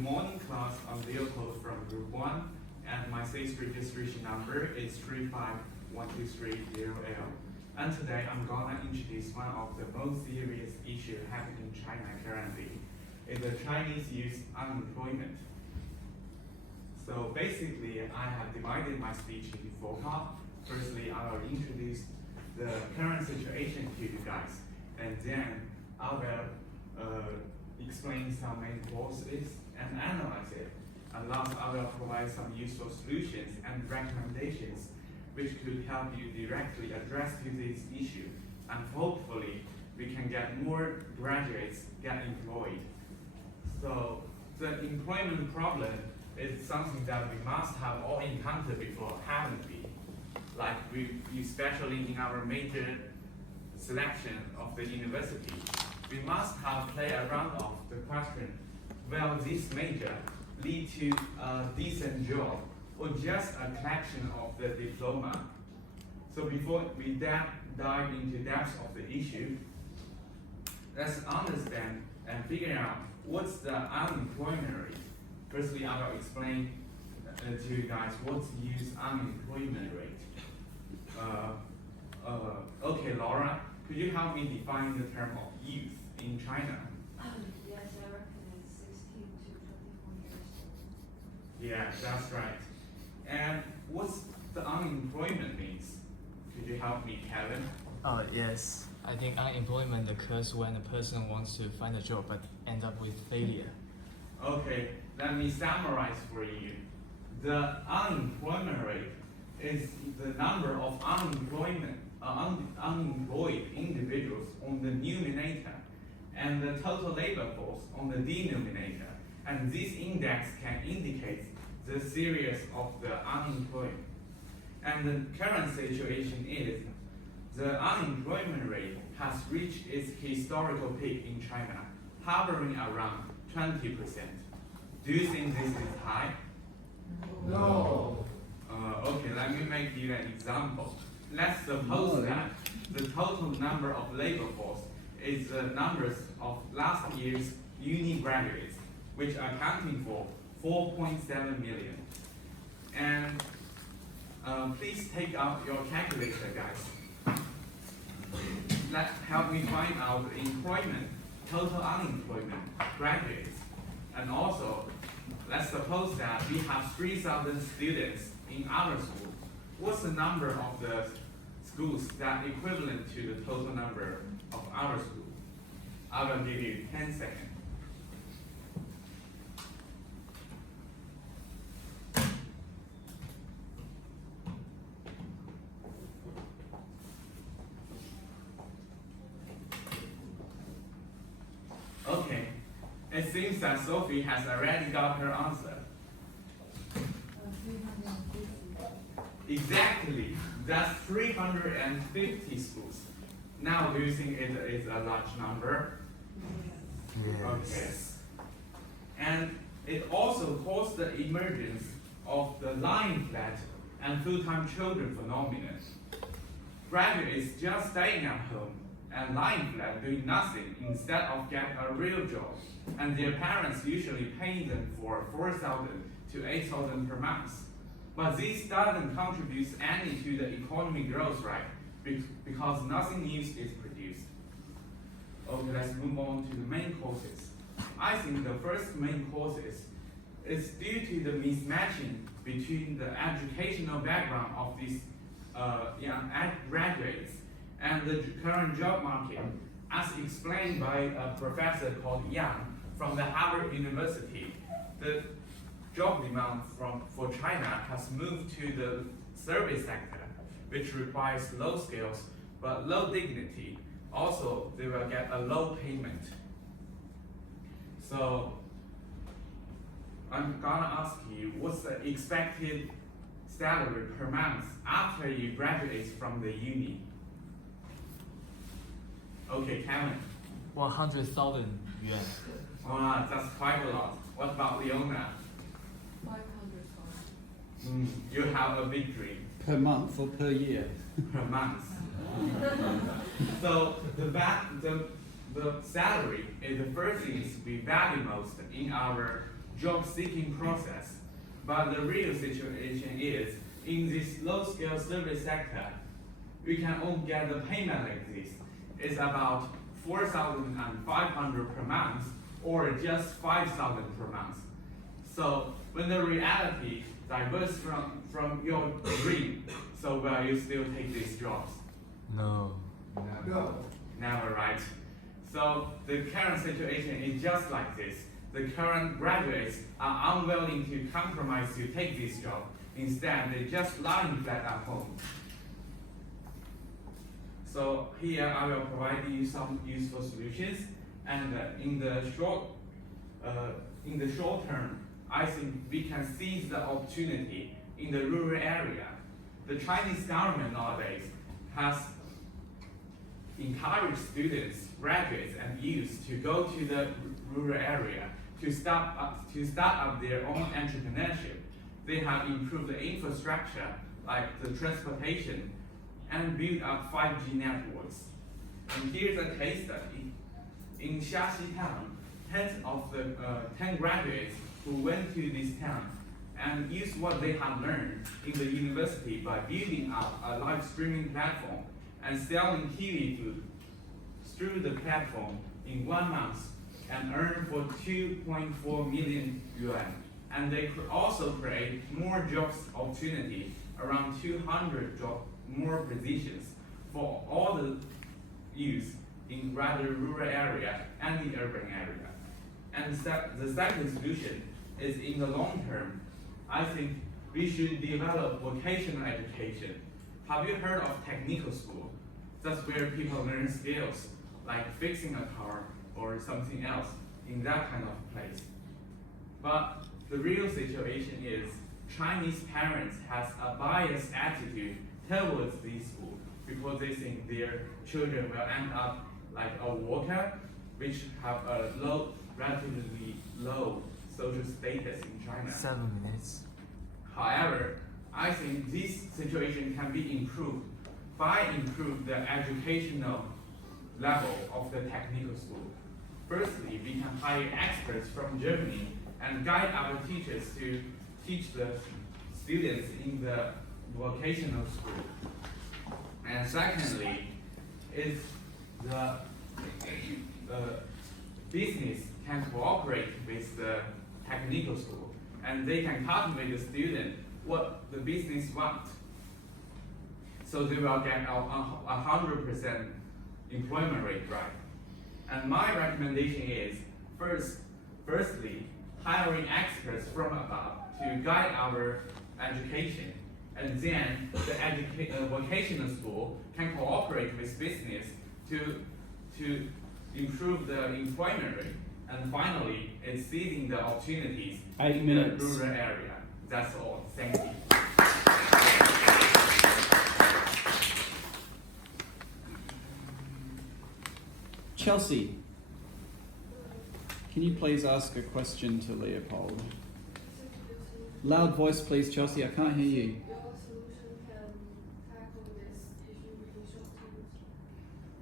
Good morning, class. I'm Leo Code from Group 1, and my sales registration number is 3512300L. And today I'm gonna introduce one of the most serious issues happening in China currently, is the Chinese youth unemployment. So basically, I have divided my speech into 4 parts. Firstly, I will introduce the current situation to you guys, and then I will explain some main causes and analyze it. And last, I will provide some useful solutions and recommendations which could help you directly address to this issue. And hopefully, we can get more graduates get employed. So the employment problem is something that we must have all encountered before, haven't we? Like especially in our major selection of the university, we must have played around of the question, will this major lead to a decent job or just a collection of the diploma? So before we dive into depth of the issue, let's understand and figure out what's the unemployment rate. Firstly, I will explain to you guys what's youth unemployment rate. Okay, Laura, could you help me define the term of youth in China? Yes, I reckon it's 16 to 24 years old. Yeah, that's right. And what's the unemployment means? Could you help me, Kevin? Oh, yes. I think unemployment occurs when a person wants to find a job but end up with failure. Okay, let me summarize for you. The unemployment rate is the number of unemployed individuals on the numerator and the total labor force on the denominator. And this index can indicate the series of the unemployed. And the current situation is the unemployment rate has reached its historical peak in China, hovering around 20%. Do you think this is high? No. Okay, let me make you an example. Let's suppose that the total number of labor force is the numbers of last year's uni graduates, which are accounting for 4.7 million. And please take out your calculator, guys. Help me find out the employment, total unemployment graduates. And also, let's suppose that we have 3,000 students in our school. What's the number of the schools that equivalent to the total number of our school? I will give you 10 seconds. Okay, it seems that Sophie has already got her answer. 350. Exactly, that's 350 schools. Now, do you think it is a large number? Okay. And it also caused the emergence of the lying flat and full-time children phenomenon. Graduates just staying at home and lying flat doing nothing instead of getting a real job. And their parents usually pay them for 4,000 to 8,000 per month. But this doesn't contribute any to the economy growth, right? Because nothing new is produced. Okay, let's move on to the main causes. I think the first main causes is due to the mismatching between the educational background of these young graduates and the current job market, as explained by a professor called Yang from the Harvard University. The job demand for China has moved to the service sector, which requires low skills but low dignity. Also, they will get a low payment. So, I'm gonna ask you, what's the expected salary per month after you graduate from the uni? Okay, Kevin. 100,000 yuan. Wow, that's quite a lot. What about Leona? 500,000. You have a big dream. Per month or per year? Per month. So the salary is the first thing we value most in our job-seeking process. But the real situation is, in this low-scale service sector, we can only get the payment like this. It's about 4,500 per month, or just 5,000 per month. So when the reality diverges from your dream, so will you still take these jobs? No. No. Never, right? So the current situation is just like this. The current graduates are unwilling to compromise to take this job. Instead, they just lying flat at home. So here I will provide you some useful solutions. And in the short term, I think we can seize the opportunity in the rural area. The Chinese government nowadays has encouraged students, graduates, and youth to go to the rural area to start up their own entrepreneurship. They have improved the infrastructure, like the transportation, and built up 5G networks. And here's a case study. In Shaxi town, 10 graduates who went to this town and used what they had learned in the university by building up a live streaming platform and selling TV food through the platform in 1 month and earned for 2.4 million yuan. And they could also create more jobs opportunity, around 200 more positions for all the youth in rather rural area and the urban area. And the second solution is in the long term. I think we should develop vocational education. Have you heard of technical school? That's where people learn skills like fixing a car or something else in that kind of place. But the real situation is Chinese parents has a biased attitude towards these schools because they think their children will end up like a worker, which have a relatively low social status in China. 7 minutes. However, I think this situation can be improved by improving the educational level of the technical school. Firstly, we can hire experts from Germany and guide our teachers to teach the students in the vocational school. And secondly, is the business can cooperate with the technical school, and they can cultivate the student what the business wants. So they will get a 100% employment rate, right? And my recommendation is firstly, hiring experts from above to guide our education. And then the vocational school can cooperate with business to improve the employment rate. And finally, it's seizing the opportunities 8 in minutes. the rural area. That's all. Thank you. Chelsea, can you please ask a question to Leopold? Loud voice, please, Chelsea. I can't hear you. Your solution can tackle this issue in short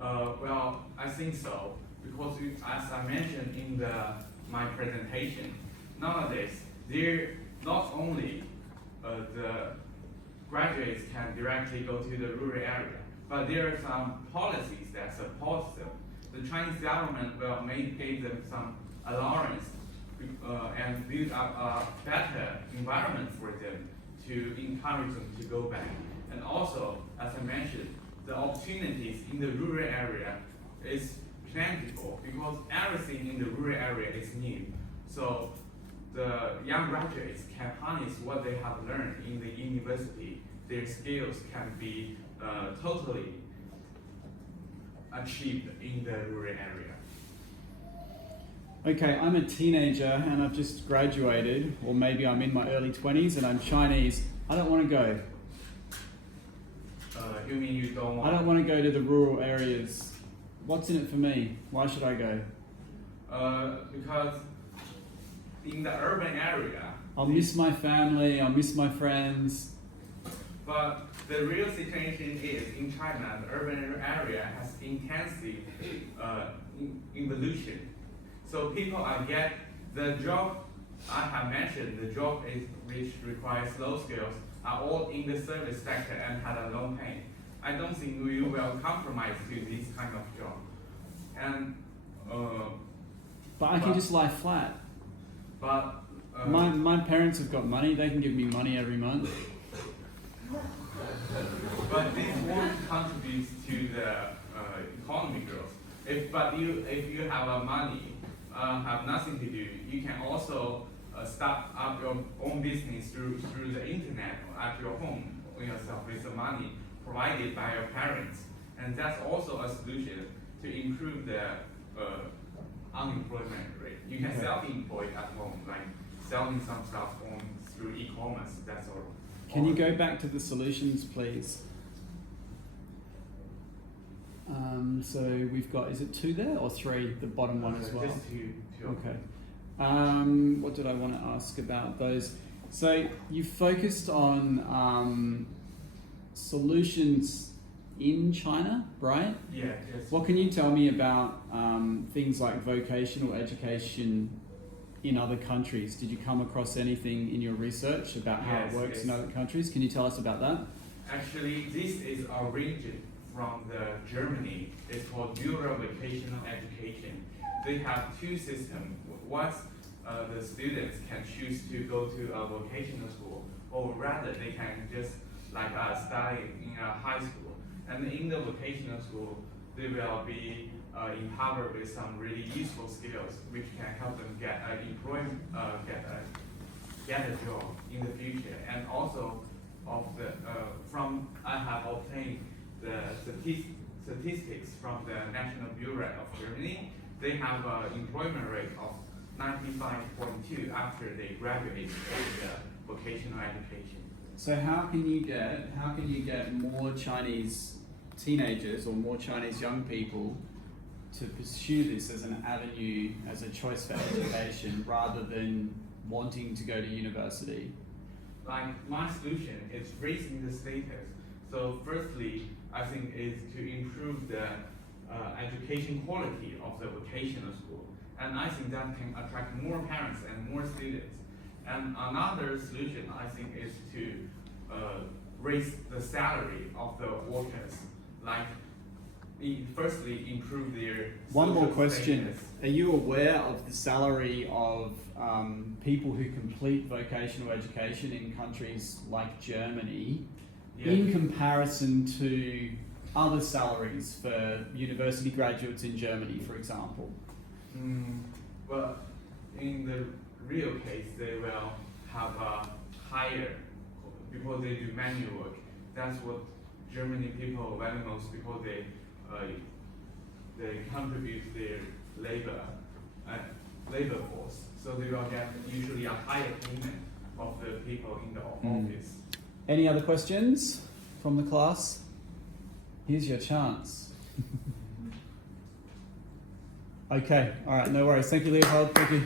term? Well, I think so, because as I mentioned in my presentation, nowadays, there not only the graduates can directly go to the rural area, but there are some policies that support them. The Chinese government will give them some allowance and build up a better environment for them to encourage them to go back. And also, as I mentioned, the opportunities in the rural area is plentiful because everything in the rural area is new. So the young graduates can harness what they have learned in the university. Their skills can be totally achieved in the rural area. Okay, I'm a teenager and I've just graduated, or maybe I'm in my early 20s and I'm Chinese. I don't want to go. You mean you don't want? I don't want to go to the rural areas. What's in it for me? Why should I go? Because in the urban area, I'll miss my family, I'll miss my friends. but the real situation is in China, the urban area has intensive evolution. So people are get the job I have mentioned, the job which requires low skills are all in the service sector and had a low pay. I don't think we will compromise to this kind of job. And But I can just lie flat. but My parents have got money. They can give me money every month. but this won't contribute to the economy growth. If you have money, have nothing to do, you can also start up your own business through the internet at your home yourself with the money provided by your parents, and that's also a solution to improve the unemployment rate. You can Okay. self-employed at home, like selling some stuff through e-commerce. That's all. Can you go back to the solutions, please? So we've got, is it 2 there or 3? The bottom one as well. Just two. Okay. What did I want to ask about those? So you focused on solutions in China, right? Yeah. Just What can you tell me about things like vocational education in other countries? Did you come across anything in your research about how it Yes, works in yes. other countries? Can you tell us about that? Actually, this is origin from the Germany. It's called dual vocational education. They have two systems. Once the students can choose to go to a vocational school, or rather they can just like study in a high school. And in the vocational school, they will be empowered with some really useful skills, which can help them get employment, get a job in the future. And also, from I have obtained the statistics from the National Bureau of Germany. They have an employment rate of 95.2 after they graduate from the vocational education. So how can you get more Chinese teenagers or more Chinese young people to pursue this as an avenue, as a choice for education, rather than wanting to go to university? Like my solution is raising the status. So firstly, I think is to improve the education quality of the vocational school. And I think that can attract more parents and more students. And another solution I think is to raise the salary of the workers. Like firstly improve their One more social question. status. Are you aware of the salary of people who complete vocational education in countries like Germany in comparison to other salaries for university graduates in Germany, for example? But in the real case, they will have a higher, because they do manual work. That's what Germany people value most, because they contribute their labor force. So they will get usually a higher payment of the people in the office. Any other questions from the class? Here's your chance. Okay, all right, no worries. Thank you, Leopold. Thank you.